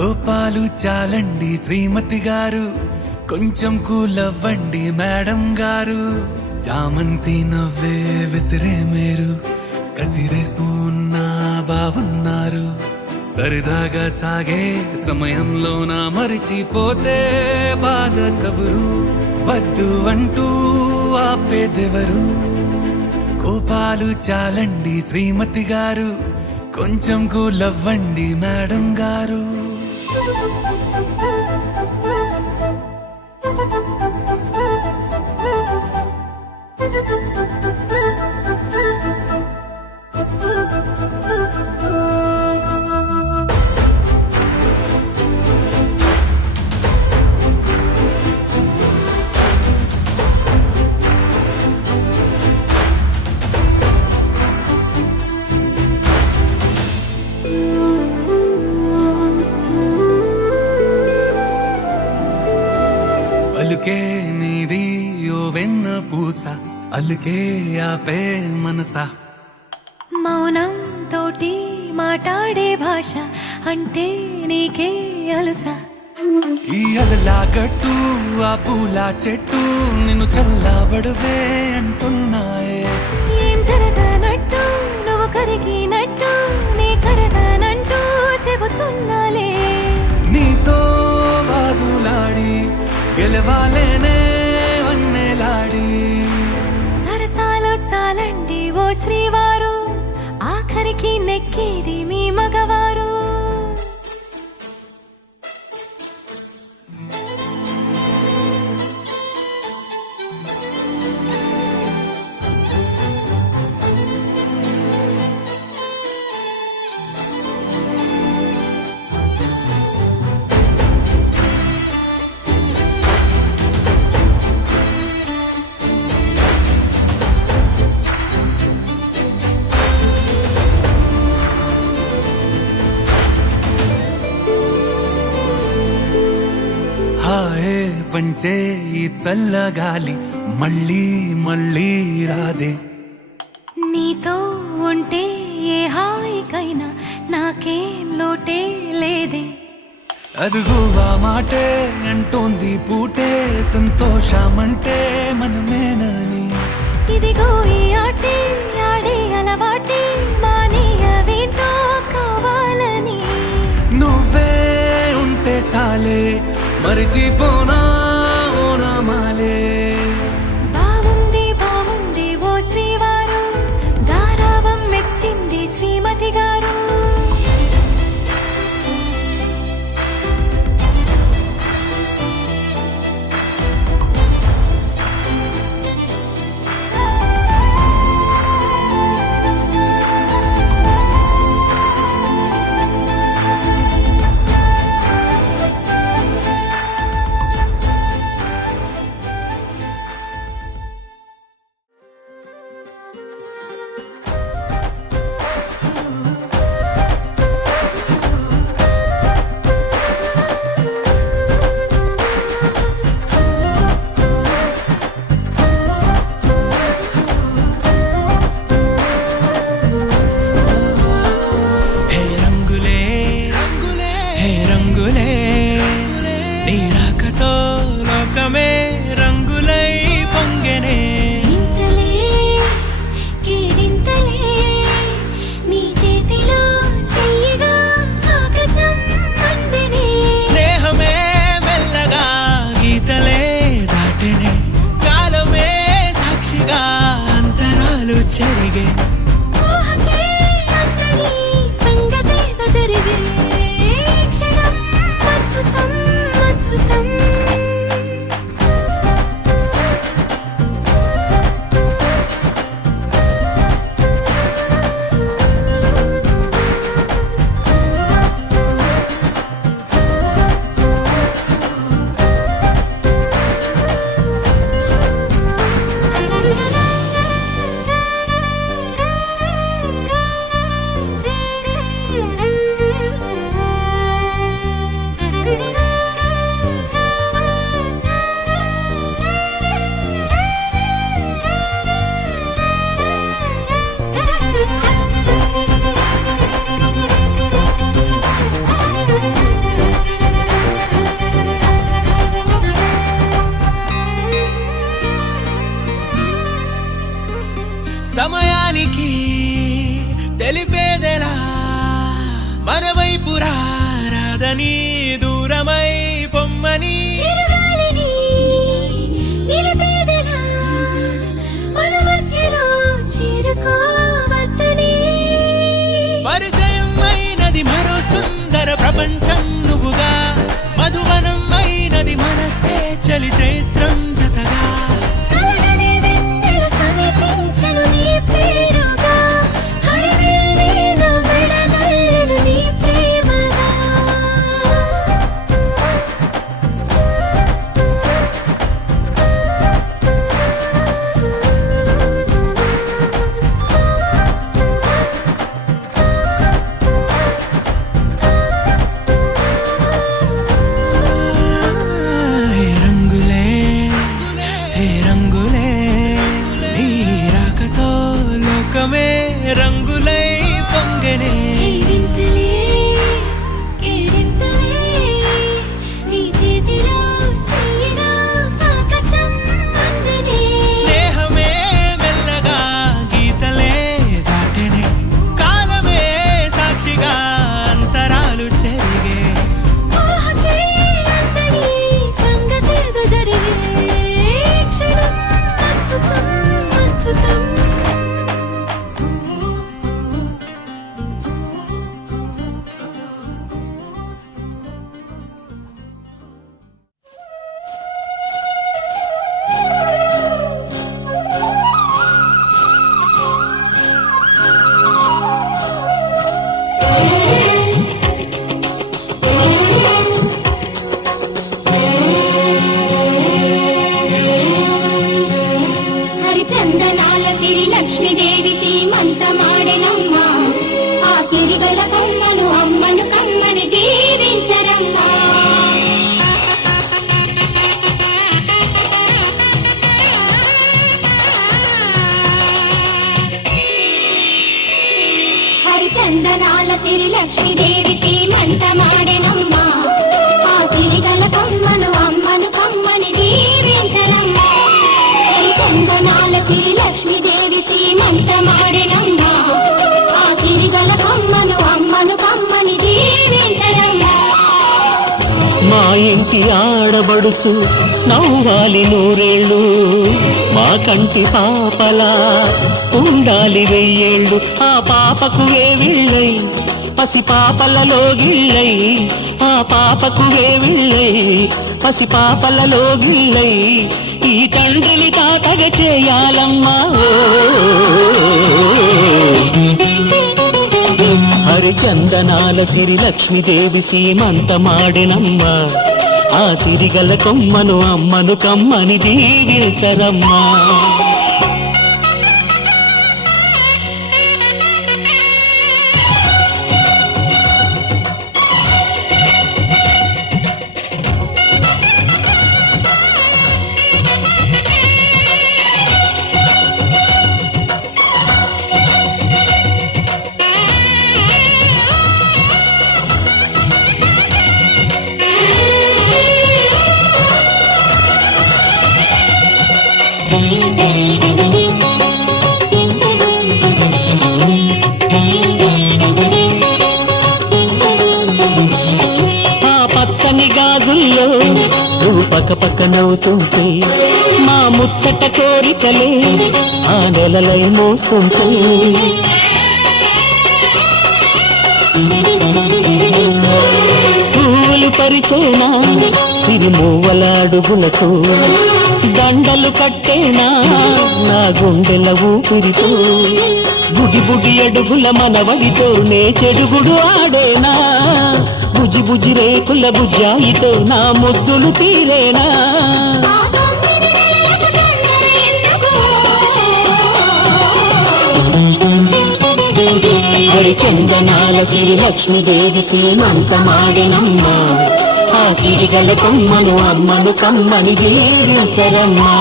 కోపాలు చాలండి శ్రీమతి గారు, కొంచెం కూలవ్వండి మేడం గారు. చామంతి నవ్వే విసిరే మీరు, కసిరేస్తూ ఉన్నా బావున్నారు. సరదాగా సాగే సమయంలోన మరిచిపోతే బాధ కబురు. వద్దు అంటూ ఆపేదెవరు? కోపాలు చాలండి శ్రీమతి గారు, కొంచెం కూలవ్వండి మేడం గారు. అలుకే నీది ఓ వెన్న పూస, అలుకే ఆపే మనసా. మౌనం తోటి మాట్లాడే భాష అంటే నీకే అలుసా. ఈ అలలా గట్టు ఆ పూల చెట్టు నిన్ను చల్లబడువే అంటున్నాయే. ఏం జరగనట్టు నువ్వు కరిగినట్టు నీ కరగనంటూ చెబుతున్నాలే. నీతో వాదులాడి గెలవాలేనే వన్నెలాడి. సరసాలు చాలండి ఓ శ్రీవారు, ఆఖరికి నెక్కేది మీ మగవారు. హాయే పంచే ఈ చల్లగాలి మళ్ళీ మళ్ళీ రాదే. నీతో ఉంటే ఏ హాయికైనా నాకేం లోటే లేదే. అదుగు ఆ మాటే అంటోంది పూటే, సంతోషమంటే మనమేనని. ఇదిగో ఈ ఆటే ఆడే అలవాటే మానేయవేంటో కావాలని. నువ్వే ఉంటే చాలే మరిచిపోనా ఓనమాలే. బాగుంది బాగుంది ఓ శ్రీవారు, గారాబం మెచ్చింది శ్రీమతి గారు. చేరని దూరమై పొమ్మని చిరుగాలిని నిలిపేదెలా మన మధ్యలో చేరుకోవద్దని పరిచయం అయినది మరో సుందర ప్రపంచం నువ్వుగా మధువనం అయినది మనసే చలి చైత్రం జతగా కలగని వెన్నెల సమీపించను నీ పేరుగా హరివెల్లి నా మెడదల్లెను నీ ప్రేమగా హే రంగులే హే రంగులే నీ రాకతో లోకమే రంగులై పొంగనే కేరింతలే కేరింతలే నీ చేతిలో చెయ్యినా ఆకాశం అందనే స్నేహమే మెల్లగా గీతలే దాటెనే కాలమే సాక్షిగా అంతరాలు చెరిగే ఊహకే అందని సంగతేదో జరిగే క్షణం అద్భుతం అద్భుతం హరిచందనాల సిరి లక్ష్మీదేవి సీమంతమాడెనమ్మ ఆ సిరిగల కొమ్మను అమ్మను కమ్మని దీవించరమ్మా హరిచందనాల సిరి లక్ష్మీదేవి సీమంతమాడెనమ్మ ఆ సిరిగల కొమ్మను అమ్మను కమ్మని దీవించరమ్మా చందనాల సిరి లక్ష్మీదేవి సీమంతమాడెనమ్మ ఆ సిరిగల కొమ్మను అమ్మను కమ్మని దీవించరమ్మా మా ఇంటి ఆడబడుచు నవ్వాలి నూరేళ్ళు మా కంటి పాపలా ఉండాలి వెయ్యేళ్ళు ఆ పాపకు వేవిళ్ళై పసి పాపలలో గిళ్ళై ఆ పాపకు వేవిళ్ళై పసి పాపలలో గిళ్ళై ఈ తండ్రిని తాతగ చేయాలమ్మా హరిచందనాల సిరి లక్ష్మీదేవి సీమంతమాడినమ్మ ఆ సిరిగల కొమ్మను అమ్మను కమ్మని దీవించరమ్మా ఆ పచ్చని గాజుల్లో నువ్వు పక్క పక్క నవ్వుతుంటే మా ముచ్చట కోరికలే ఆ నెలలై మోస్తుంటే పూలు పరిచేనా సిరిమూవల అడుగులకు దండలు కట్టేనా నా గుండెల ఊపిరితో బుడి బుడి అడుగుల మనవడితో నే చెడుగుడు ఆడేనా బుజి బుజి రేకుల బుజ్జాయితో నా ముద్దులు తీరేనా హరిచందనాల సిరి లక్ష్మీదేవి సీమంతమాడినమ్మ ఆ సిరిగల కొమ్మను అమ్మను కమ్మని దీవించరమ్మా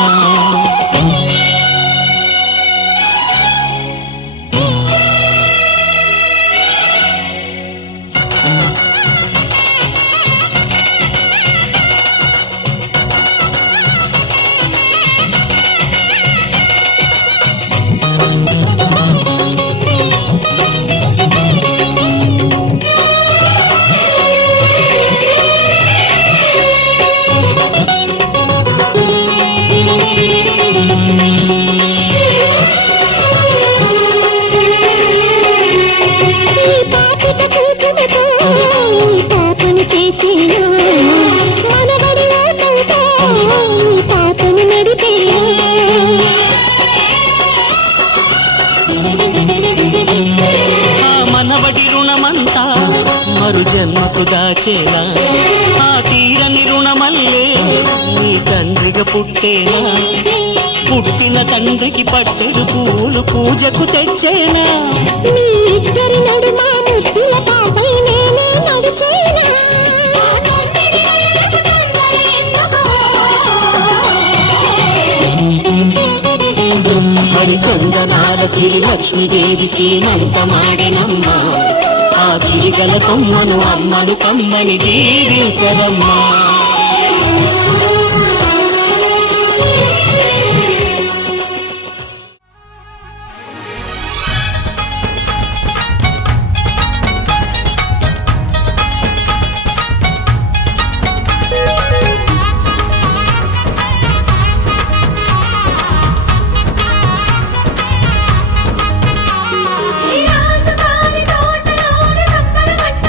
ముందు జన్మకు దాచేనా ఆ తీరని రుణమల్లే నీ తండ్రిగా పుట్టేనా పుట్టిన తండ్రికి పట్టెడు పూలు పూజకు తెచ్చేనా మీ ఇద్దరి నడుమ ముద్దుల పాపై నేనే నడిచేనా హరిచందనాల శ్రీ లక్ష్మీదేవి సీమంతమాడెనమ్మా ఆ సిరిగల కొమ్మను అమ్మను కమ్మని దీవించరమ్మా ఈ రాజుగారి తోటలోన సంబరమంట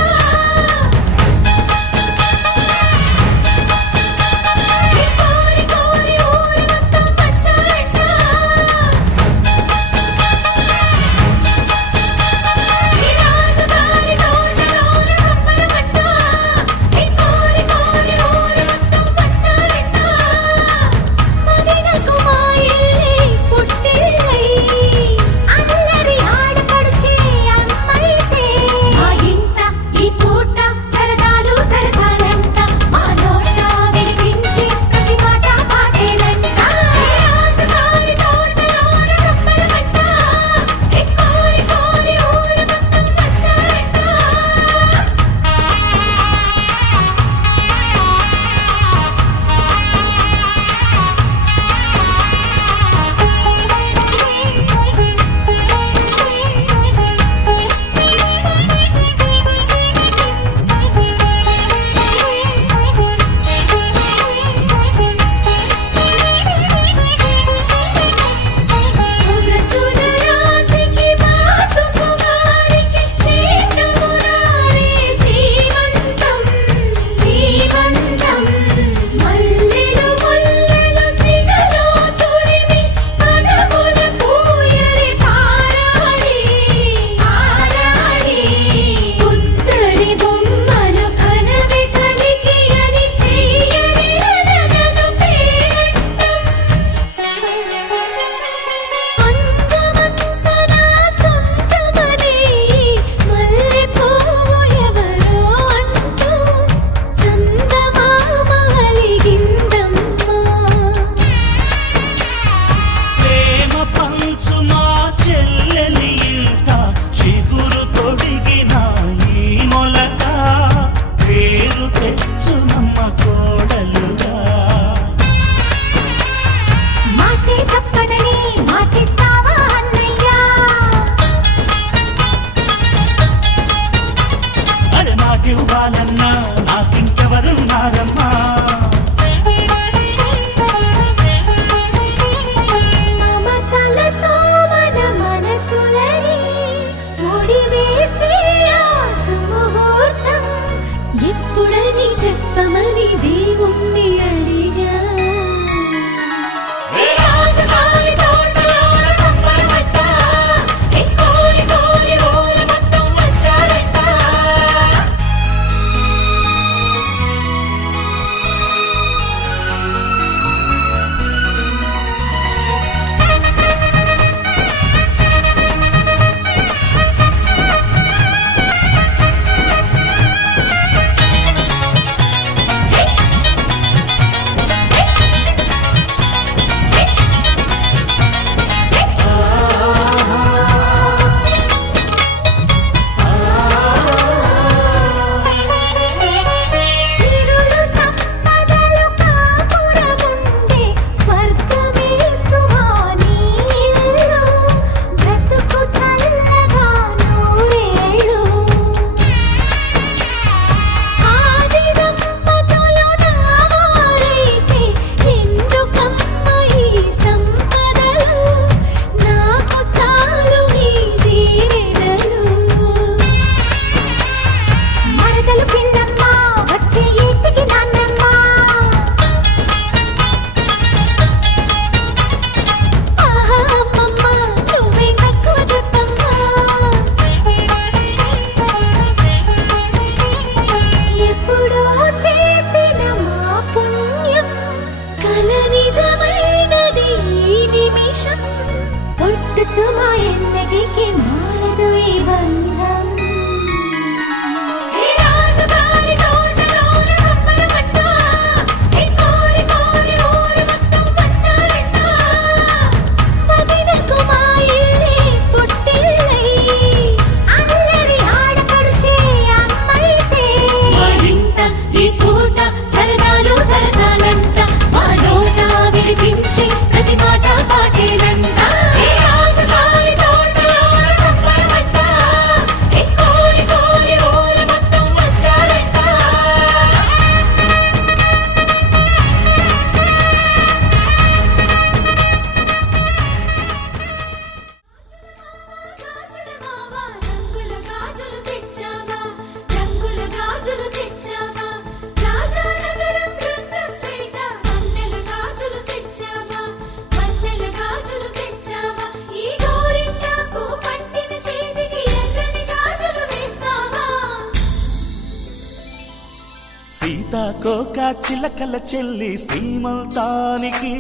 సీతాకోక చిలకల చెల్లి సీమంతానికి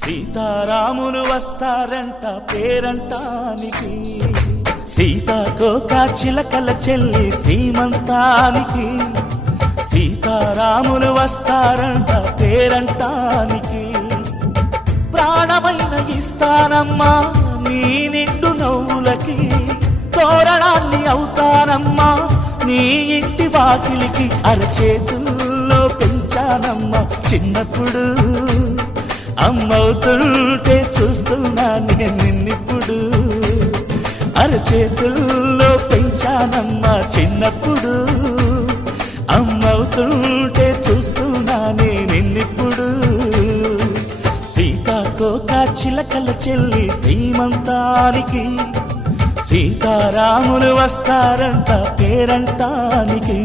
సీతారాములు వస్తారంట పేరంటానికి సీతాకోక చిలకల చెల్లి సీమంతానికి సీతారాములు వస్తారంట పేరంటానికి ప్రాణమైన ఇస్తానమ్మా నీ నిండు నవ్వులకి తోరణాన్ని అవుతానమ్మా నీ ఇంటి వాకిలికి అరచేతుల్లో పెంచానమ్మా చిన్నప్పుడు అమ్మవుతుంటే చూస్తున్నా నేను నిన్నిప్పుడు అరచేతుల్లో పెంచానమ్మా చిన్నప్పుడు అమ్మవుతుంటే చూస్తున్నా నేను నిన్నిప్పుడు సీతాకోక చిలకల చెల్లి సీమంతానికి సీతారాములు వస్తారంట పేరంటానికి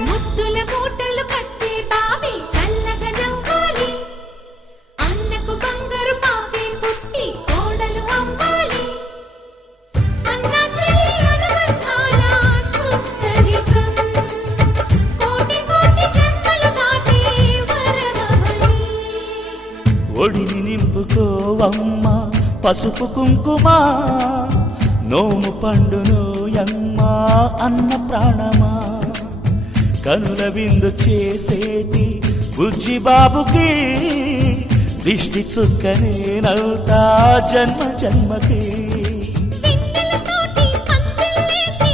ముద్దుల మూటలు కట్టి బావి చల్లగా నవ్వాలి అన్నకు బంగారు పాపి పుట్టి కోడలు అవ్వాలి అన్న చెల్లి అనుబంధాల చుట్టరికం కోటి కోటి జన్మలు దాటి వరమవని ఒడిని నింపుకోవమ్మ పసుపు కుంకుమ నోము పండునోయమ్మ అన్న ప్రాణమా కనుల విందు చేసేటి బుజ్జి బాబుకి దిష్టి చుక్కనేనవుతా జన్మ జన్మకి పిన్నెలతోటి పందిళ్ళేసి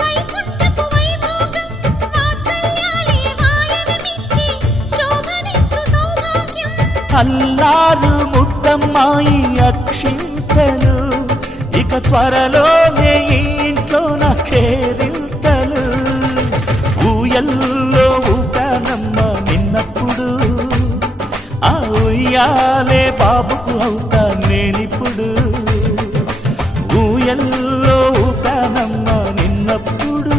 వైకుంఠపు వైభోగం వాత్సల్యాలే వాయనమిచ్చి శోభనిచ్చు సౌభాగ్యం అల్లారు ముద్దమ్మాయి అక్షింతలు ఇక త్వరలోనే ఈ ఇంట్లో నా కేరింతలు ఊయల్లో ఊపానమ్మ నిన్నప్పుడు ఆ ఉయ్యాలే బాబుకు అవుతా నేనిప్పుడు ఊయల్లో ఊపానమ్మ నిన్నప్పుడు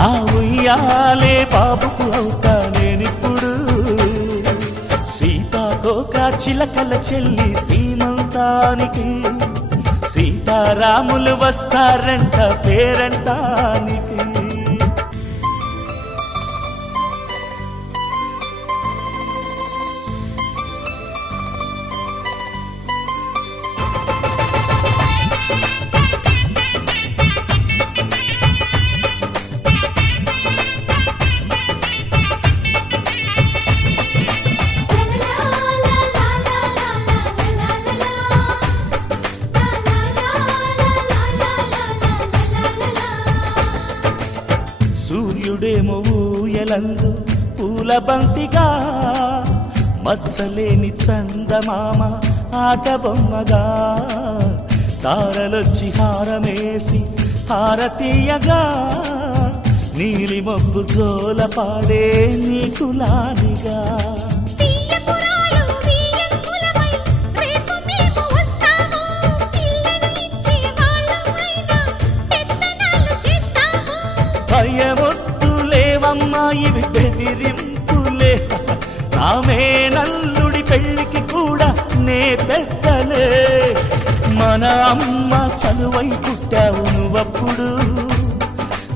ఆ ఉయ్యాలే బాబుకు అవుతా నేనిప్పుడు సీతాకోక చిలకల చెల్లి సీమంతానికి సీతారాములు వస్తారంట పేరంటానికి సూర్యుడేమో ఊయలందు పూల బంతిగా మత్సలేని చందమామ ఆట బొమ్మగా తారలొచ్చి హారమేసి హారతీయగా నీలి మబ్బు జోల పాడే నీకులానిగా తీయపురాలు తీయంకులమై రేపు మేము వస్తాము పిల్లను ఇచ్చే వాళ్ళమైనా పెత్తనాలు చేస్తాము భయమొద్దులేవమ్మా ఇవి బెదిరింపులే నామే నల్లుడి పెళ్ళికి కూడా నే పెద్దలే మన అమ్మ చలువై పుట్టావు నువ్వప్పుడు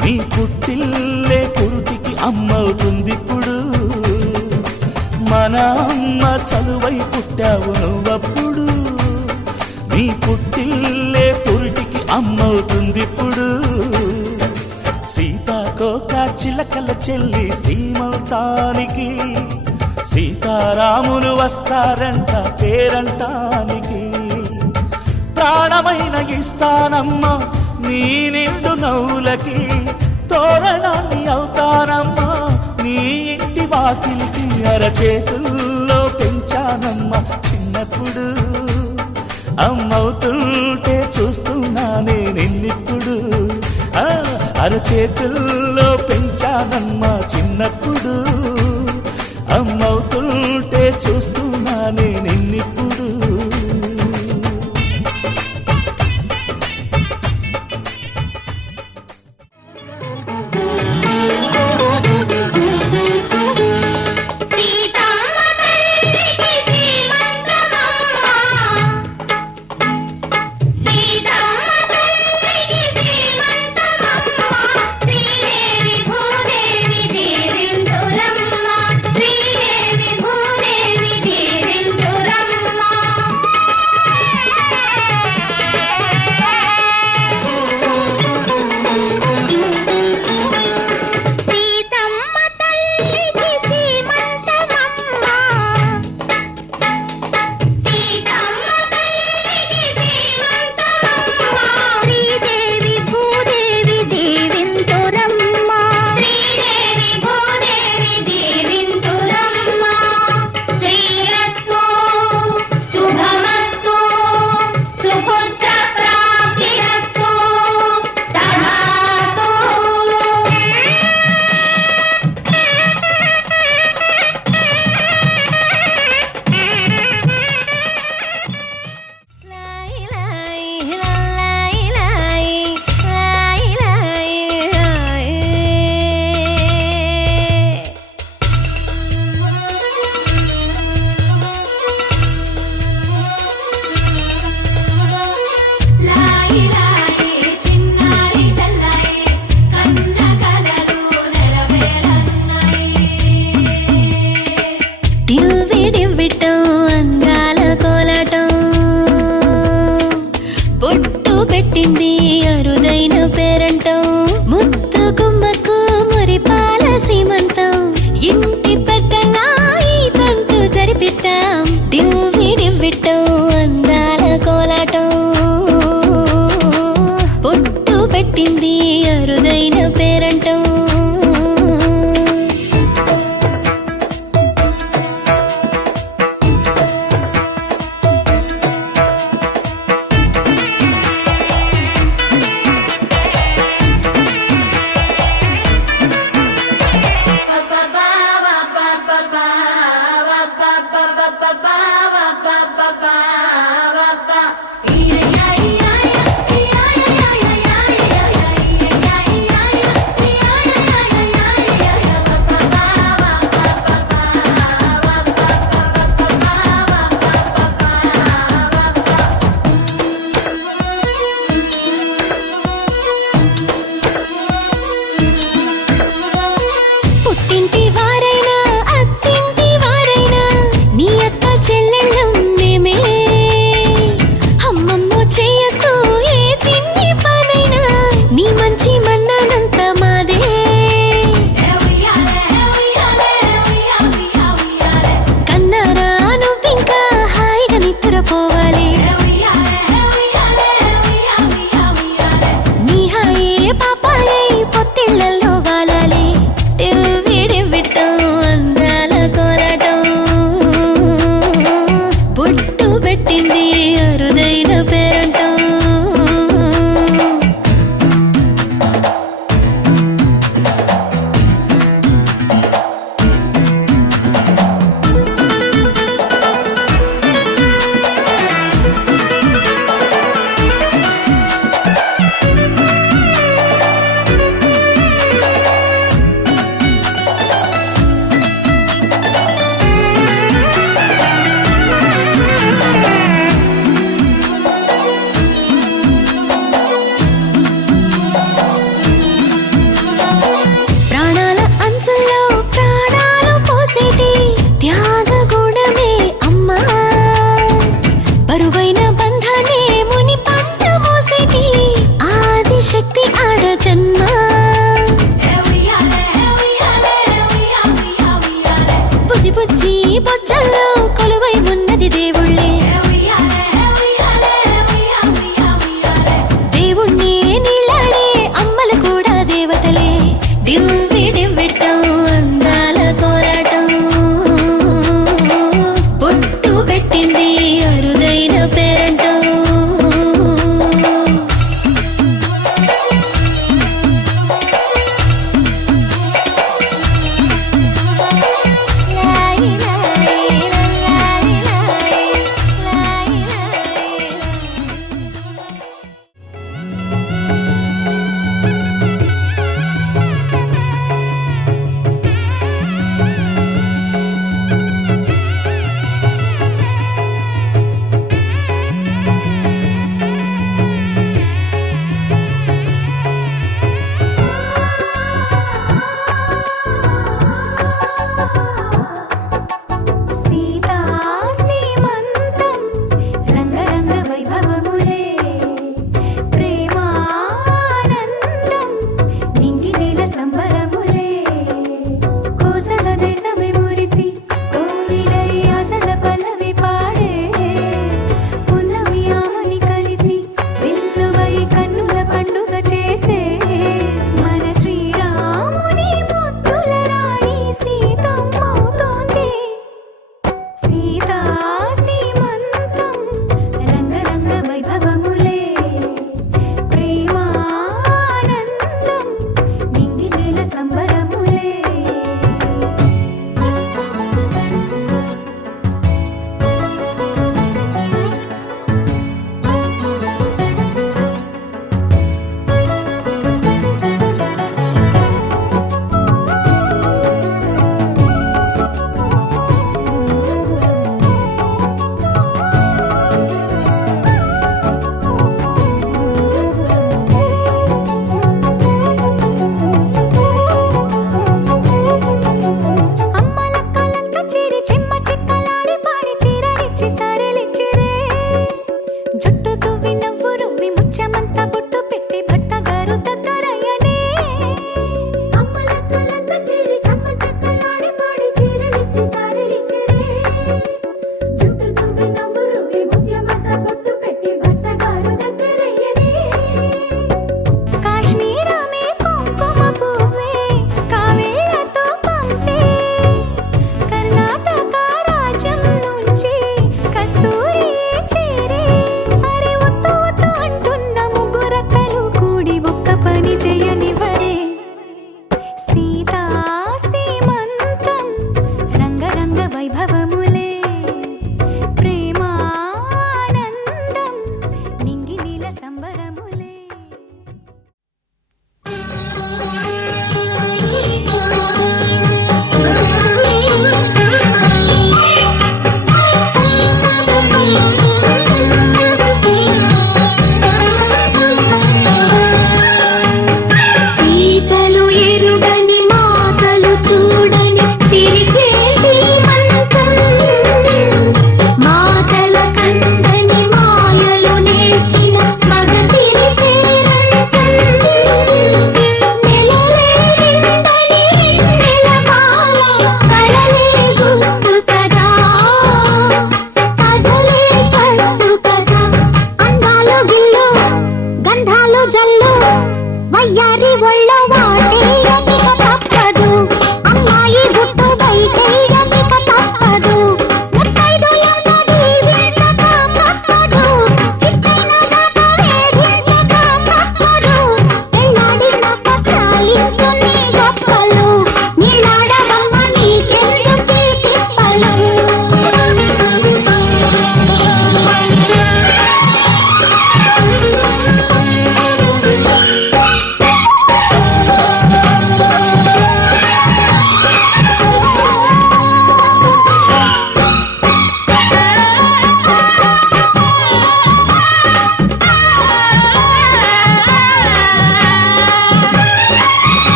నీ పుట్టిల్లే పురుటికి అమ్మవుతుందిప్పుడు మన అమ్మ చలువై పుట్టావు నువ్వప్పుడు నీ పుట్టిల్లే పురుటికి అమ్మవుతుందిప్పుడు సీతాకోక చిలకల చెల్లి సీమంతానికి సీతారాములు వస్తారంట పేరంటానికి ప్రాణమైన ఇస్తానమ్మా నీ నిండు నవ్వులకి తోరణాన్ని అవుతానమ్మా నీ ఇంటి వాకిలికి అరచేతుల్లో పెంచానమ్మా చిన్నప్పుడు అమ్మవుతుంటే చూస్తున్నానే నిన్నిప్పుడు అరచేతుల్లో పెంచానమ్మా చిన్నప్పుడు అమ్మవుతుంటే చూస్తున్నానే నిన్నిప్పుడు డివ్విడివ్విటం అందాల కోలాటం బొట్టు పెట్టింది అరుదైన పేరంటం ముత్తు గుమ్మకు మురిపాల సీమంతం ఇంటి పెద్దలా ఈ తంతు జరిపిద్దాం డివ్విడివ్విటం అందాల కోలాటం బొట్టు పెట్టింది అరుదైన పేరంటం పుట్టింటి వారైనా అత్తింటి వారైనా నీ అక్క చెల్లెళ్ళం మేమే అమ్మమ్మో చెయ్యకు ఏ చిన్ని పనైనా నీ మంచి మన్నానంత మాదే కన్నారా నువ్వింకా హాయిగా నిద్రపోవాలి నీ హాయే పాపాయే పొత్తిళ్లలో వాలాలి డివ్విడివ్విటం అందాల కోలాటం బొట్టు పెట్టింది అరుదైన పేరంటం ప్రాణాల అంచుల్లో ప్రాణాలు పోసేటి త్యాగ గుణమే అమ్మా బరువైన బంధాన్ని ముని పంట మోసేటి ఆదిశక్తి ఆడ జన్మ బుజ్జి బుజ్జి బొజ్జల్లో కొలువై ఉన్నది దేవుళ్ళే దేవుణ్ణి నీళ్ళాడే అమ్మలు కూడా దేవతలే డివ్విడివ్విటం అందాల కోలాటం బొట్టు పెట్టింది అరుదైన పేరంటం లాయి లాయి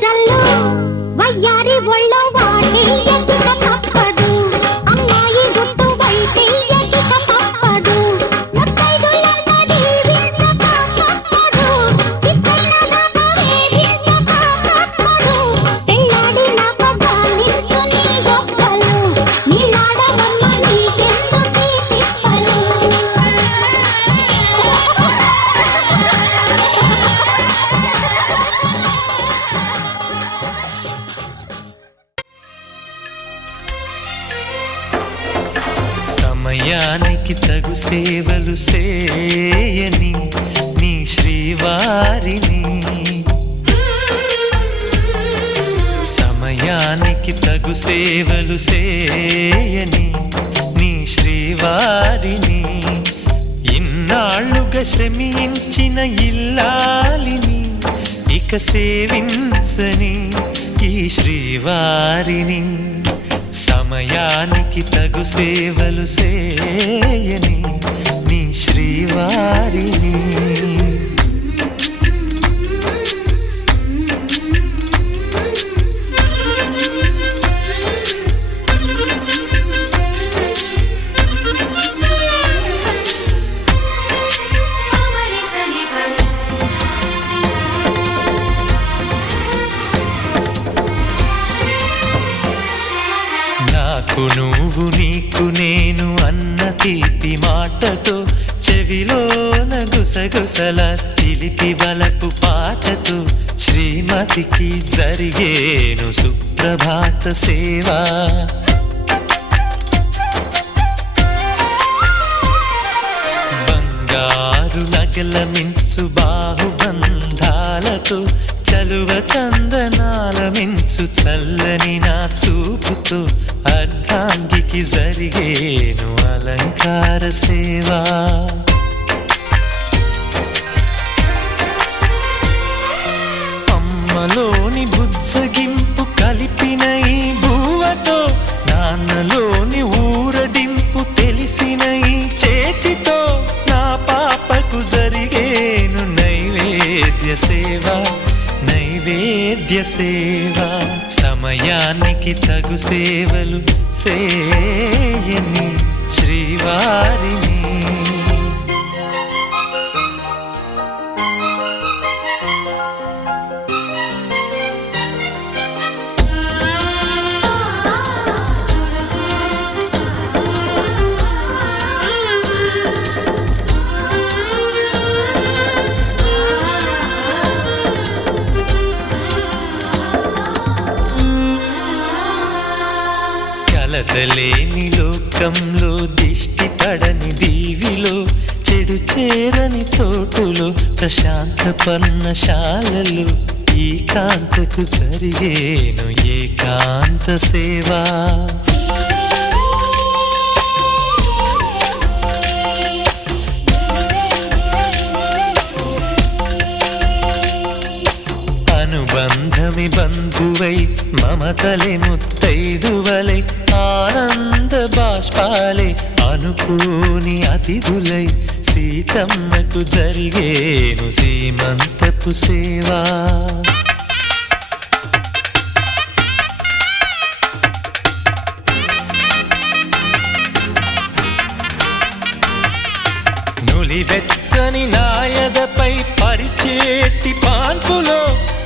జల్లు వయ్యారి ఒళ్ళో వాటి ఎదుట తప్పదు అమ్మాయి గుట్టు బయటి ఎదుట తప్పదు ముత్తైదులన్న దీవించక తప్పదు చిత్తైన నాక వేధించక తప్పదు తెల్లాడి నాక గాలించు నీ గొప్పలు నీ నాడవమ్మ నీకెందుకీ తిప్పలు సమయానికి తగు సేవలు చేయని నీ శ్రీవారిని సమయానికి తగు సేవలు చేయని నీ శ్రీవారిని ఇన్నాళ్ళుగా శ్రమించిన ఇల్లాలిని ఇక సేవించని ఈ శ్రీవారిని సమయానికి తగు సేవలు చేయని నీ శ్రీవారిని నాకు నువ్వు నీకు నేను అన్న తీపి మాటతో చెవిలోన గుసగుసల చిలిపి వలపు పాటతో శ్రీమతికి జరిగేను సుప్రభాత సేవా బంగారు నగల మించు బాహుబంధాలతో చలువ చందనాల మించు చల్లని నా చూపుతో అర్ధాంగికి జరిగేను అలంకార సేవా అమ్మలోని బుజ్జగింపు కలిపిన ఈ భూవతో నాన్నలోని ఊరడింపు తెలిసిన ఈ చేతితో నా పాపకు జరిగేను నైవేద్య సేవ నైవేద్య సేవ సమయానికి తగు సేవలు చేయని శ్రీవారిని కలతలేని లోకంలో దిష్టి పడని దీవిలో చెడు చేరని చోటులో ప్రశాంత పర్ణశాలలో ఈ కాంతకు జరిగేను ఏకాంత సేవా అనుబంధమి బంధువై మమతలే ముత్తైదువలై ఆనంద బాష్పాలే అనుకోని అతిథులై సీతమ్మకు జరిగేను సీమంతపు సేవా నులివెచ్చని నాయదపై పరిచేటి పాన్పులో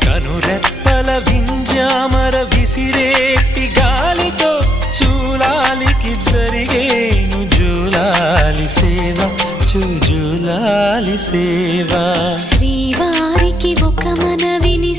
కనురెప్పల వింజామర విసిరేటి గాలితో చూలాలికి జరిగేను జూలాలి సేవ జూలాలి సేవ శ్రీవారికి ఒక మనవిని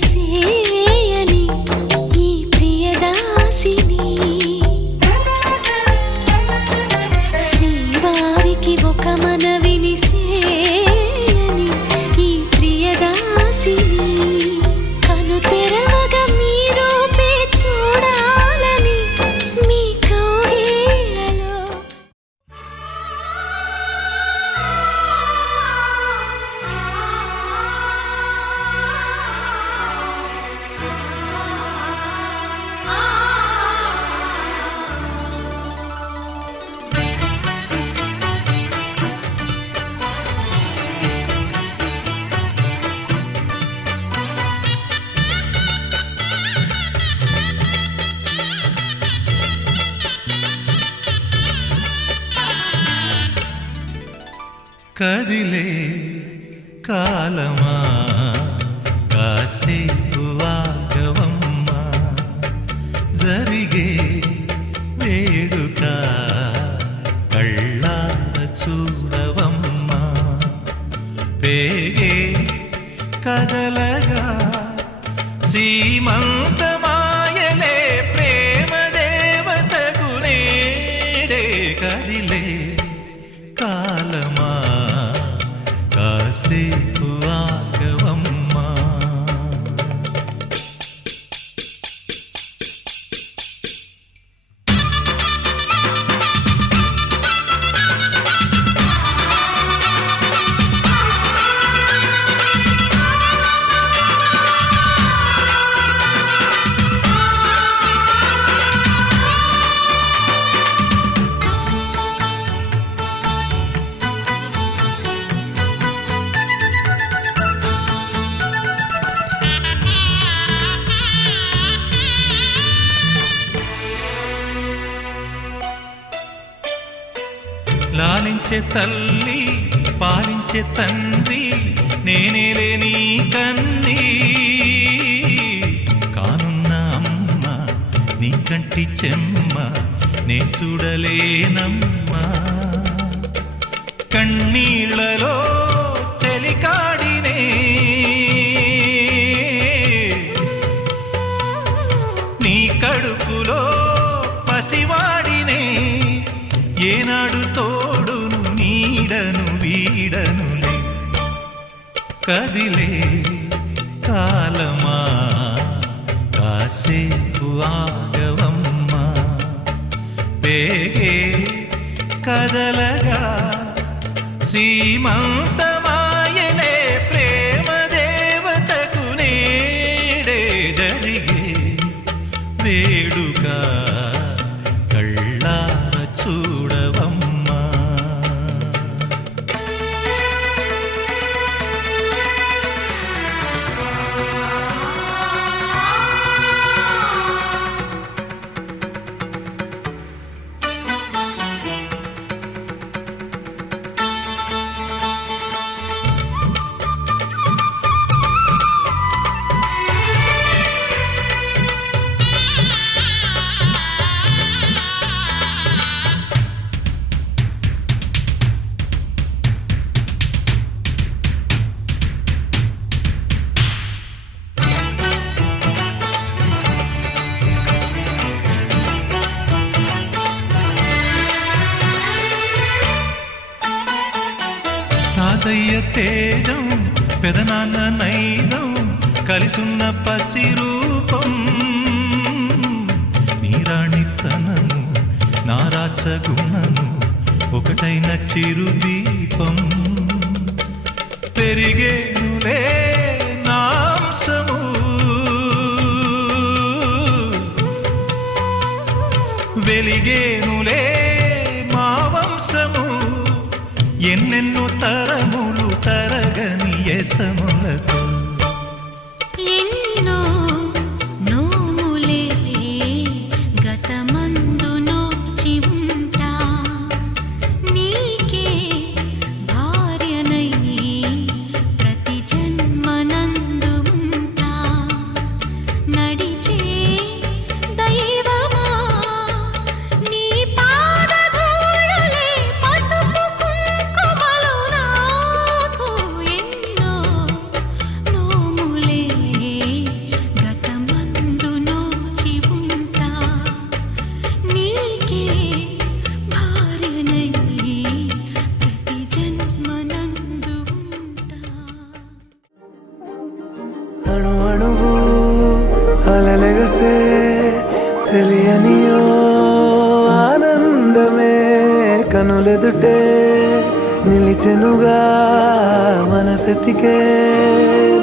కదిలే కాలమా కాసేపు ఆగవమ్మా జరిగే వేడుక కళ్ళార చూడవమ్మా పేగే కదలగా సీమంతమాయలే ప్రేమ దేవతకు నేడే కదిలే కాలమా కాసేపు ఆగవమ్మా లాలించే తల్లి పాలించే తండ్రి నేనేలే నీ కన్ని కానున్న అమ్మ నీ కంటి చెమ్మ నే చూడలేనమ్మా కన్నీళ్లలో చెలికాడినే నీ కడుపులో పసివాడినే ఏనాడు తోడును నీడను వీడనులే కదిలే కాలమా కాసేపు ఆగవమ్మా పేగే కదలగా సీమంతమాయలే ప్రేమ దేవతకు నేడే జరిగే వేడుక కళ్ళార చూడవమ్మా తాతయ్య తేజం పెదనాన్న నైజం కలిసున్న పసి రూపం నీరాణితనము నారాచ గుణము ఒకటైన చిరుదీపం పెరిగేనులే నాంసము వెలిగేనులే మా వంశము ఎన్నెన్నో తరములు తరగని యసములతో ఎన్నో నోములే గతమందు నోచి ఉంటా నీకే భార్యనై ప్రతి జన్మనందు ఉంటా నడిచే దైవమా నీ పాదధూళులే పసుపు కుంకుమలు నాకు ఎన్నో నోములే గతమందు నోచి ఉంటా నీకే భార్యనై ప్రతి జన్మనందు ఉంటా అణు అణువు అలలెగసే తెలియనియో ఆనందమే కనులెదుటే నిలిచెనుగా మనసెతికే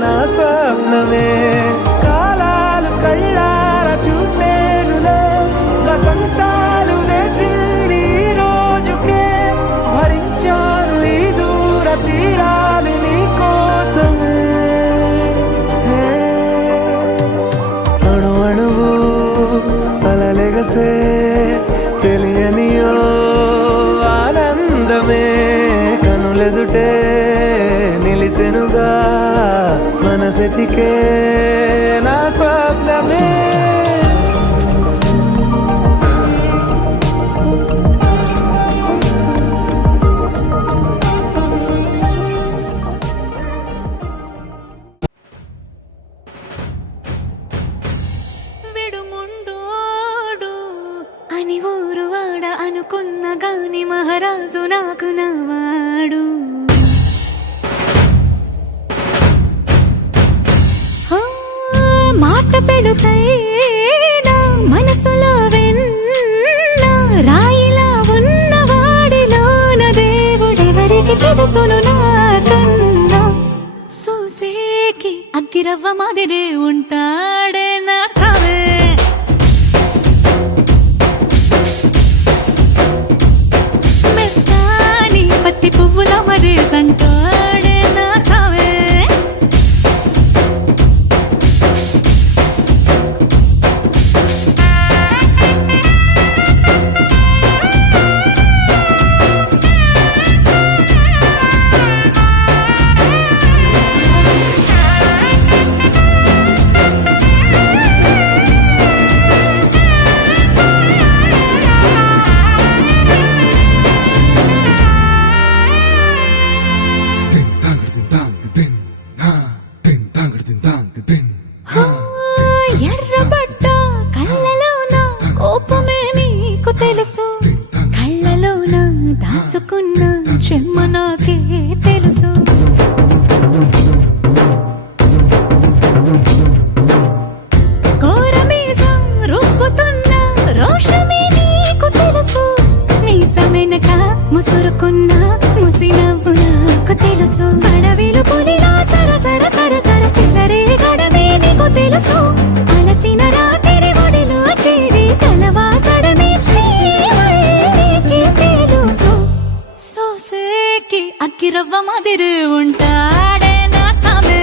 నా స్వప్నమే కాలాలు కళ్ళార చూసేనులే వసంతాలు నేచింది ఈ రోజుకే భరించాను ఈ దూర తీరాలు నీ కోసమే అణు అణువు అలలెగసే తెలియనియో ఆనందమే కనులెదుటే సెతికే నా స్వప్నమే విడుముండోడు అని ఊరు వాడ అనుకున్న గాని మహారాజు నాకు నవాడు. ఆ, మాట పెడుసైనా మనసులో వెన్న రాయిలా ఉన్నవాడిలోన దేవుడెవరికి తెలుసును నాకన్నా. సూసేకి అగ్గిరవ్వ మాదిరి ఉంటాడే నా సావే. మెత్తాని పత్తి పువ్వుల మరి సంటాడే నా సావే. ఎర్రబడ్డ కళ్ళలోన కోపమే నీకు తెలుసు. కళ్ళలోన దాచుకున్న చెమ్మ నాకే తెలుసు. కోరమీసం రుబ్బుతున్న రోషమే నీకు తెలుసు. మీసమెనక ముసురుకున్న ముసినవ్వు నాకు తెలుసు. అడవిలు పులిలా సరసర సరసర చిల్లరే గడమే నీకు తెలుసు. అలసిన రాత్రి ఒడిలో చేరి తలవాచడమే శ్రీవల్లికి తెలుసు. సోసేకి అగ్గిరవ్వ మాదిరి ఉంటాడే నా సామే.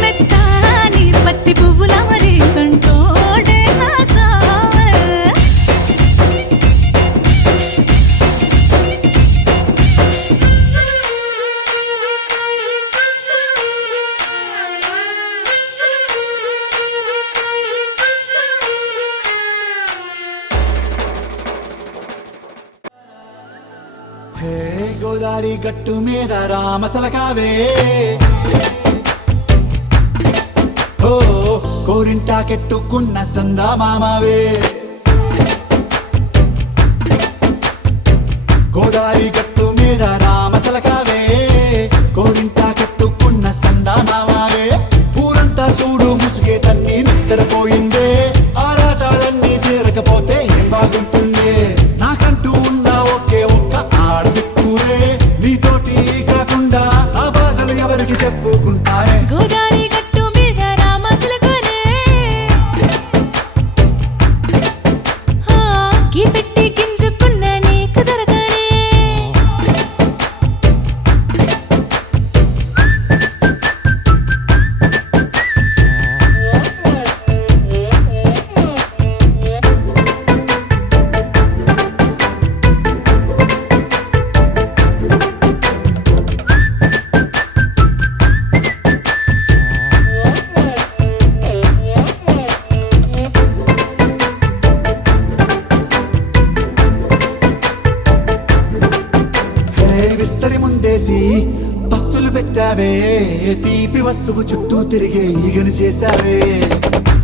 మెత్తాని పత్తి పువ్వుల మరి సంటోడే నా సామే. హే గోదారి గట్టు మీద రామసలకావే ఓ కోరింటా కెట్టుకున్న సందా మామావే. గోదారి గట్టు మీద రామసలకావే కోరింటా కెట్టుకున్న సందా మామావే. ఊరంతా చూడు ముసుగే తన్ని నిద్రపోయిందే. ఆరాటాలన్నీ తీరకపోతే ఏం బాగుంటుందే. నాకంటూ ఉన్న ఒకే ఒక్క ఆడదిక్కురే. నీతోటి కాకుండా ఆ బాధలు ఎవరికి చెప్పుకుంటారే. గోదారి గట్టు మీద రామసలకనే కీ పెట్టి గింజుకున్న నీకు దొరకనే. విస్తరి ముందేసి పస్తులు పెట్టావే. తీపి వస్తువు చుట్టూ తిరిగే ఈగను చేశావే.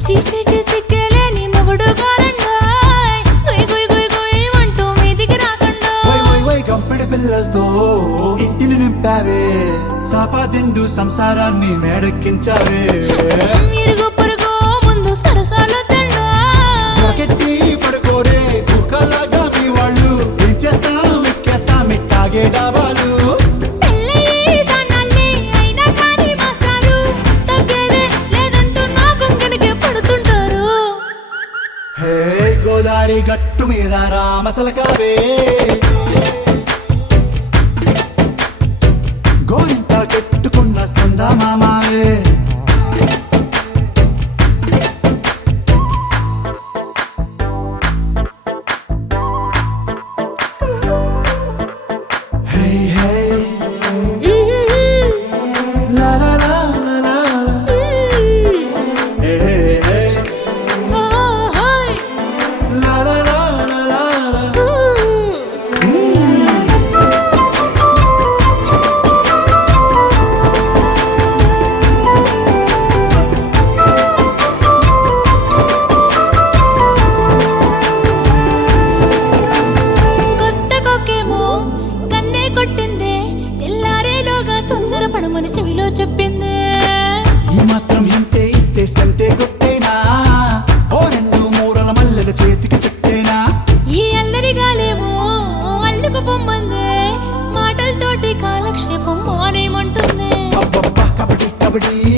చీచీ చేసి కేలేని మొగుడు గారండాయ్. గుయ్ గుయ్ గుయ్ గుయ్ అంటూ మీదికి రాకుండా. వై వై వై గంపెడి పిల్లలతో ఇంటిని నింపావే. సాపాదిండు సంసారాన్ని మేడెక్కించావే. ఇరుగు పొరుగు ముందు సరసాలు తిన్నా. దొరకెట్టి పడుకోరే కుక్కలాగా మీ వాళ్ళు. ఏం చేస్తాం ఎక్కేస్తాం ఇట్టాగే డాబాలు. పెళ్ళయి దానాల్ని అయినా కానీ మాస్తారు. తగ్గేదే లేదంటూ నా గుంగడికి పడుతుంటారు. హే గోదారి గట్టు మీద రామసలకావే గోరింటా కెట్టుకున్న సందా మామావే. Hey, hey, పడమని చెవిలో చెప్పింది. ఈ మాత్రం ఇంటే ఇస్తే సంటే కొట్టేనా, ఓ రెండు మూరల మల్లెల చేతికి చుట్టేనా. ఈ అల్లరి గాలేమో అల్లుకు పొమ్మంది, మాటలతోటి కాలక్షేపం మానేమంటుంది. అబ్బబ్బా కబడ్డీ కబడ్డీ